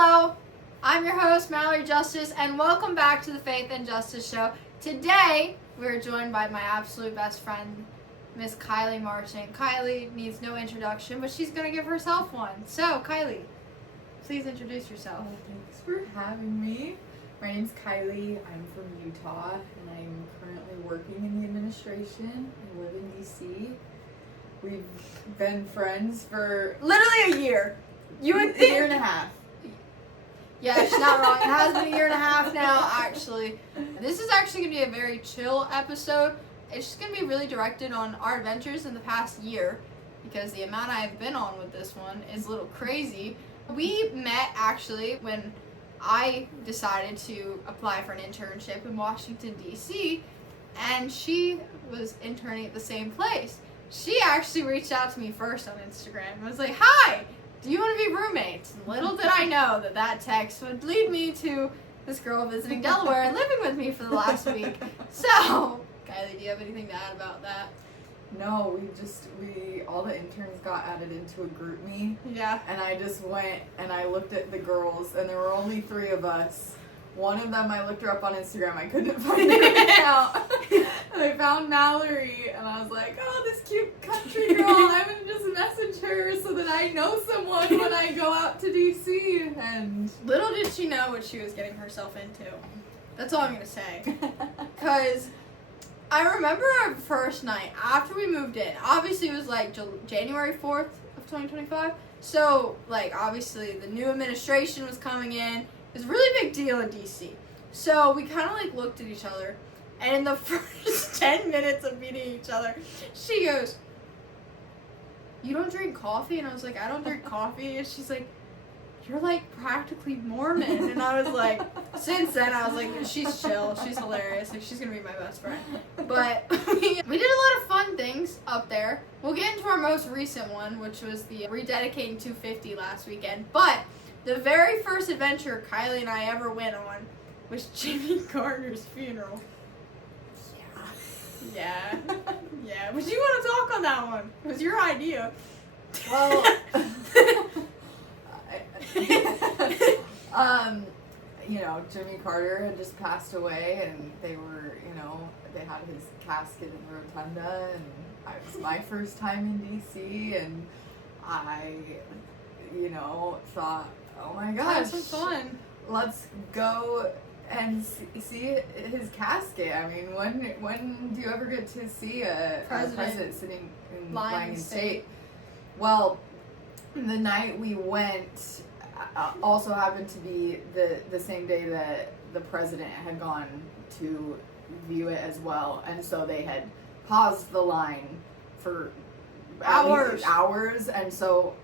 Hello, I'm your host, Mallory Justice, and welcome back to the Faith and Justice Show. Today, we're joined by my absolute best friend, Miss Kylee Marchant. Kylee needs no introduction, but she's going to give herself one. So, Kylee, please introduce yourself. Thanks for having me. My name's Kylee. I'm from Utah, and I'm currently working in the administration. I live in DC. We've been friends for Literally a year. You would a think. year and a half. Yeah, she's not wrong. It has been a year and a half now, actually. This is actually going to be a very chill episode. It's just going to be really directed on our adventures in the past year, because the amount I've been on with this one is a little crazy. We met, actually, when I decided to apply for an internship in Washington DC, and she was interning at the same place. She actually reached out to me first on Instagram and was like, "Hi, do you want to be roommates?" And little did I know that text would lead me to this girl visiting Delaware and living with me for the last week. So, Kylee, do you have anything to add about that? No, all the interns got added into a group me. Yeah. And I just went and I looked at the girls, and there were only 3 of us. One of them, I looked her up on Instagram. I couldn't find her account. And I found Mallory, and I was like, oh, this cute country girl. I'm going to just message her so that I know someone when I go out to DC. And Little did she know what she was getting herself into. That's all I'm going to say. Because I remember our first night after we moved in. Obviously, it was like January 4th of 2025. So, obviously, the new administration was coming in. It was a really big deal in DC. So we kind of looked at each other, and in the first 10 minutes of meeting each other, she goes, "You don't drink coffee?" And I was like, "I don't drink coffee." And she's like, "You're practically Mormon." And I was like, since then I was like, she's chill, she's hilarious, she's gonna be my best friend. But we did a lot of fun things up there. We'll get into our most recent one, which was the Rededicating 250 last weekend. But the very first adventure Kylee and I ever went on was Jimmy Carter's funeral. Yeah. Yeah. Would you want to talk on that one? It was your idea. well, Jimmy Carter had just passed away, and they were, they had his casket in the rotunda, and it was my first time in DC, and I, thought, oh my gosh, some fun. Let's go and see his casket. I mean, when do you ever get to see a president sitting in lying in state? Well, the night we went also happened to be the same day that the president had gone to view it as well, and so they had paused the line for hours, and so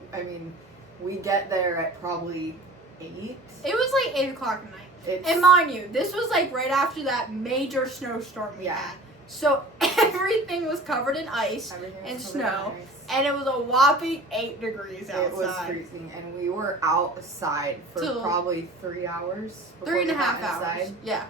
we get there at probably 8. It was 8 o'clock at night. And mind you, this was right after that major snowstorm we had. So everything was covered in ice and snow. And it was a whopping 8 degrees outside. It was freezing, and we were outside for probably 3 hours. 3.5 hours. Yeah.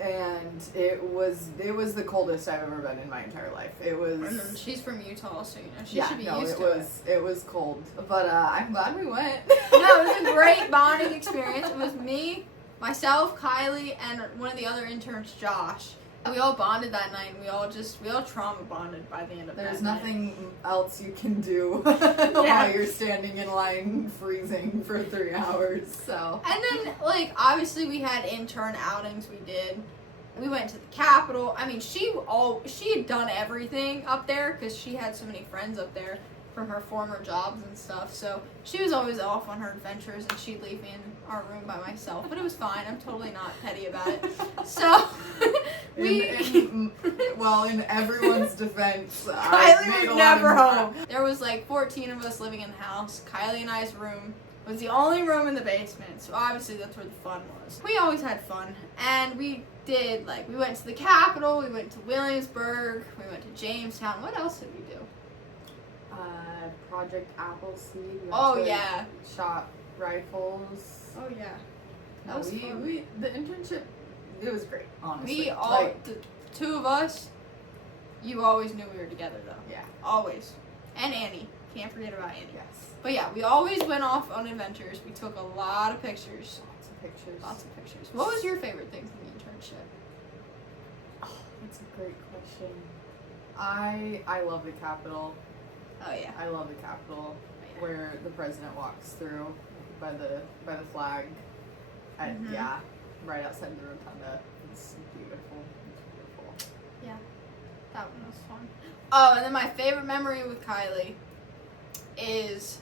And it was the coldest I've ever been in my entire life. It was. And she's from Utah, so she should be used to it. It was cold, but I'm glad we went. No, it was a great bonding experience. It was me, myself, Kylee, and one of the other interns, Josh. We all bonded that night, and we all trauma bonded by the end of that night. There's nothing else you can do while you're standing in line freezing for 3 hours, so. And then, obviously we had intern outings we did. We went to the Capitol. She had done everything up there because she had so many friends up there from her former jobs and stuff, so she was always off on her adventures, and she'd leave me in our room by myself, but it was fine. I'm totally not petty about it. So in everyone's defense, Kylee was never home. There was 14 of us living in the house. Kylee and I's room was the only room in the basement, so obviously that's where the fun was. We always had fun, and we did, we went to the Capitol, we went to Williamsburg, we went to Jamestown. What else did we do? Project Appleseed. Yeah. Shot rifles. Oh yeah. That was fun. The internship, it was great, honestly. We all, the 2 of us, you always knew we were together though. Yeah. Always. And Annie. Can't forget about Andy. Yes. But yeah, we always went off on adventures. We took a lot of pictures. Lots of pictures. What was your favorite thing from the internship? Oh, that's a great question. I love the Capitol. Oh yeah. I love the Capitol, where the president walks through by the flag. And yeah, right outside the rotunda. It's beautiful. Yeah, that one was fun. Oh, and then my favorite memory with Kylee is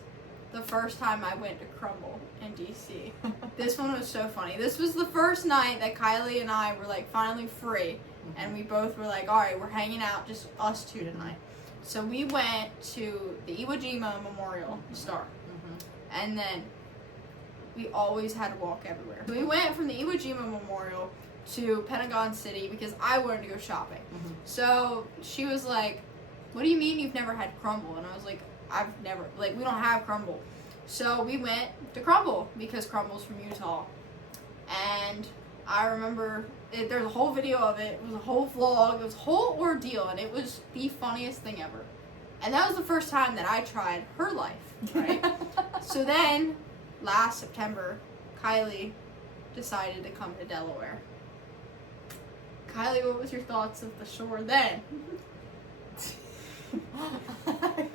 the first time I went to Crumble in DC. This one was so funny. This was the first night that Kylee and I were like finally free, and we both were like, all right, we're hanging out, just us two tonight. So we went to the Iwo Jima Memorial to start, and then we always had to walk everywhere. So we went from the Iwo Jima Memorial to Pentagon City because I wanted to go shopping. So she was like, what do you mean you've never had Crumble? And I was like, I've never, like, we don't have Crumble. So we went to Crumble because Crumble's from Utah. And I remember, there's a whole video of it. It was a whole vlog. It was a whole ordeal. And it was the funniest thing ever. And that was the first time that I tried her life, right? So then, last September, Kylee decided to come to Delaware. Kylee, what was your thoughts of the shore then? I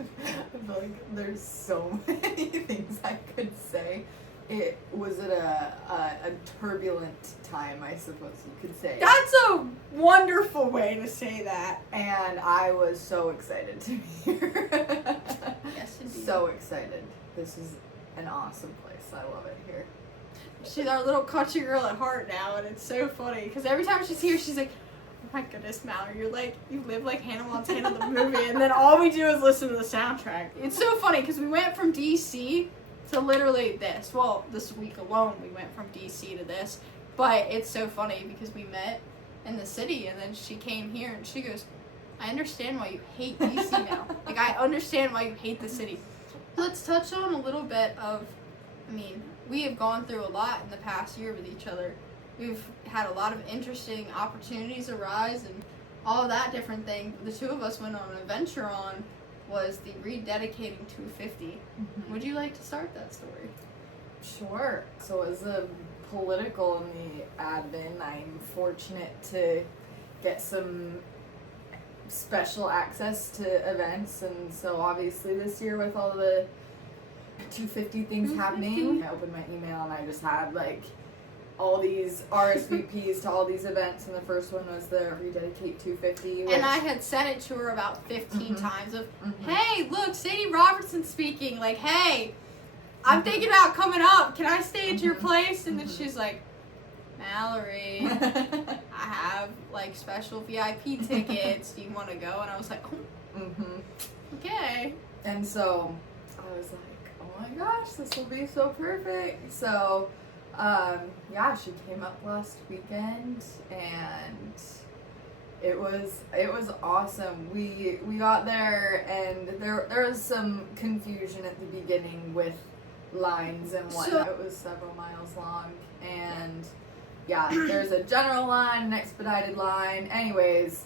feel like there's so many things I could say. It was at a turbulent time, I suppose you could say. That's a wonderful way to say that. And I was so excited to be here. Yes, indeed. So excited. This is an awesome place. I love it here. She's our little country girl at heart now, and it's so funny because every time she's here, she's like, "Oh my goodness, Mallory, you live like Hannah Montana the movie," and then all we do is listen to the soundtrack. It's so funny because we went from DC to literally this. Well, this week alone, we went from DC to this, but it's so funny because we met in the city, and then she came here, and she goes, "I understand why you hate DC now. Like, I understand why you hate the city." Let's touch on a little bit of, we have gone through a lot in the past year with each other. We've had a lot of interesting opportunities arise and all that different thing. The two of us went on an adventure on was the Rededicating 250. Would you like to start that story? Sure. So as a political in the admin, I'm fortunate to get some special access to events, and so obviously this year with all the 250 things happening, I opened my email and I just had like all these RSVPs to all these events, and the first one was the Rededicate 250. And I had sent it to her about 15 times of, hey, look, Sadie Robertson's speaking, like, hey, I'm thinking about coming up, can I stay at your place? And then she's like, Mallory, I have like special VIP tickets, do you want to go? And I was like, okay. And so I was like, oh my gosh, this will be so perfect. So yeah, she came up last weekend and it was awesome. We got there and there was some confusion at the beginning with lines and whatnot. It was several miles long, and yeah, there's a general line, an expedited line. Anyways,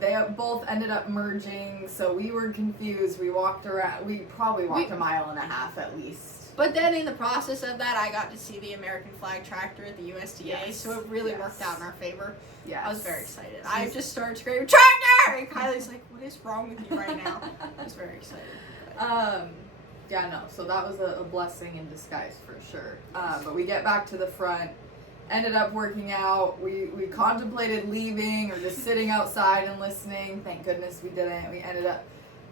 they both ended up merging, so we were confused. We walked around. We probably walked a mile and a half at least. But then in the process of that, I got to see the American flag tractor at the USDA, so it really worked out in our favor. Yeah, I was very excited. I just started screaming, "Tractor!" And Kylie's like, "What is wrong with you right now?" I was very excited. Yeah, no. So that was a blessing in disguise for sure. But we get back to the front. Ended up working out. We contemplated leaving or just sitting outside and listening. Thank goodness we didn't. We ended up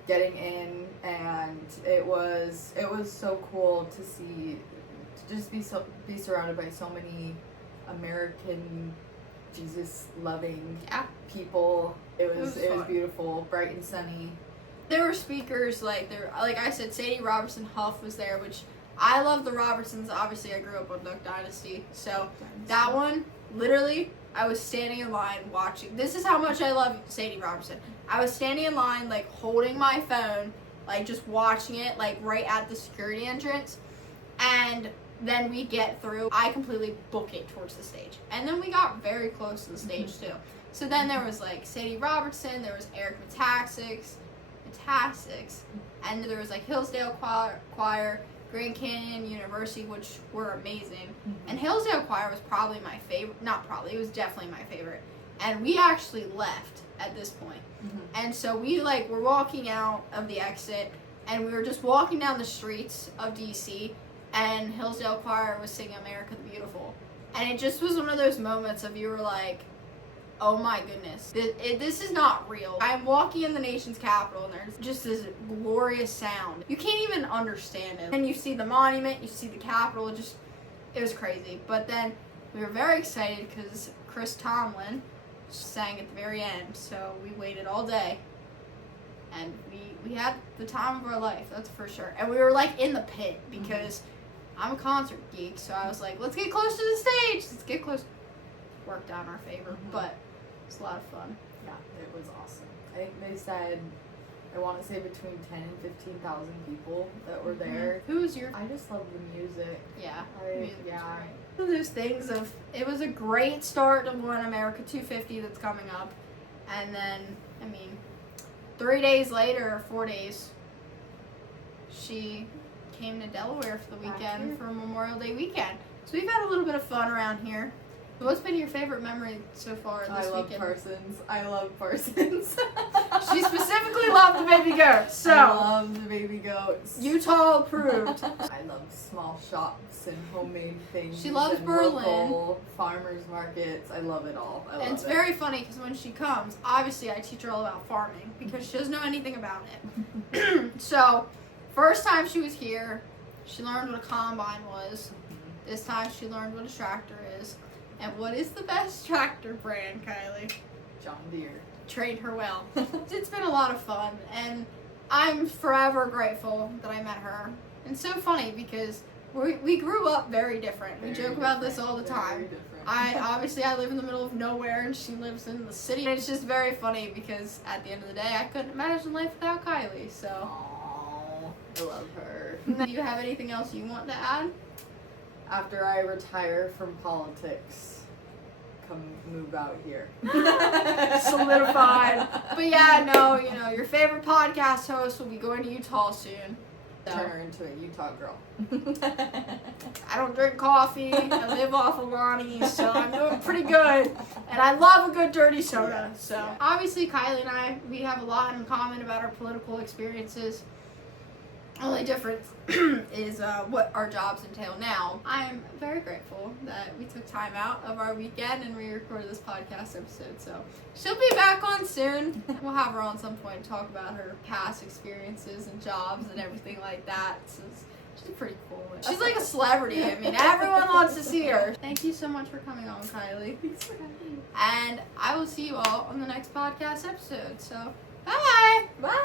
getting in, and it was so cool to see, to just be surrounded by so many American Jesus loving people. It was beautiful, bright and sunny. There were speakers like I said, Sadie Robertson Huff was there, which I love the Robertsons. Obviously, I grew up on Duck Dynasty, so that one, literally, I was standing in line watching. This is how much I love Sadie Robertson. I was standing in line, like, holding my phone, like, just watching it, like, right at the security entrance, and then we get through. I completely book it towards the stage, and then we got very close to the stage, too. So then there was, like, Sadie Robertson, there was Eric Metaxas, fantastics. And there was like Hillsdale Choir, Grand Canyon University, which were amazing. And Hillsdale Choir was probably my favorite. Not probably, it was definitely my favorite. And we actually left at this point. And so we like were walking out of the exit, and we were just walking down the streets of DC, and Hillsdale Choir was singing America the Beautiful. And it just was one of those moments of you were like, oh my goodness, this is not real. I'm walking in the nation's capital, and there's just this glorious sound. You can't even understand it. And you see the monument, you see the Capitol, it was crazy. But then we were very excited because Chris Tomlin sang at the very end, so we waited all day, and we had the time of our life, that's for sure. And we were like in the pit because I'm a concert geek, so I was like, let's get close to the stage, let's get close. Worked out in our favor, but it was a lot of fun. Yeah, it was awesome. I think they said, I want to say between 10 and 15,000 people that were there. Who was your? I just love the music. Yeah, music was great. One of those things of, it was a great start to One America 250 that's coming up, and then 3 days later, or 4 days, she came to Delaware for the weekend for Memorial Day weekend. So we've had a little bit of fun around here. What's been your favorite memory so far this weekend? I love Parsons. She specifically loved the baby goats. So I love the baby goats. Utah approved. I love small shops and homemade things. She loves Berlin. Local farmers markets. I love it all. And it's very funny because when she comes, obviously I teach her all about farming because she doesn't know anything about it. So, first time she was here, she learned what a combine was. This time she learned what a tractor is. And what is the best tractor brand, Kylie? John Deere. Trained her well. It's been a lot of fun, and I'm forever grateful that I met her. And it's so funny because we grew up very different. We joke about this all the time. I live in the middle of nowhere, and she lives in the city. And it's just very funny because at the end of the day, I couldn't imagine life without Kylie. So. Aww, I love her. Do you have anything else you want to add? After I retire from politics, come move out here. Solidified. But yeah, no, your favorite podcast host will be going to Utah soon. So. Turn her into a Utah girl. I don't drink coffee. I live off of Lonnie, so I'm doing pretty good. And I love a good dirty soda. So obviously, Kylie and we have a lot in common about our political experiences. Only difference is what our jobs entail now. I'm very grateful that we took time out of our weekend and re-recorded this podcast episode. So she'll be back on soon. We'll have her on some point to talk about her past experiences and jobs and everything like that. So she's pretty cool. She's like a celebrity. Everyone wants to see her. Thank you so much for coming on, Kylie. Thanks for having me. And I will see you all on the next podcast episode. So bye. Bye.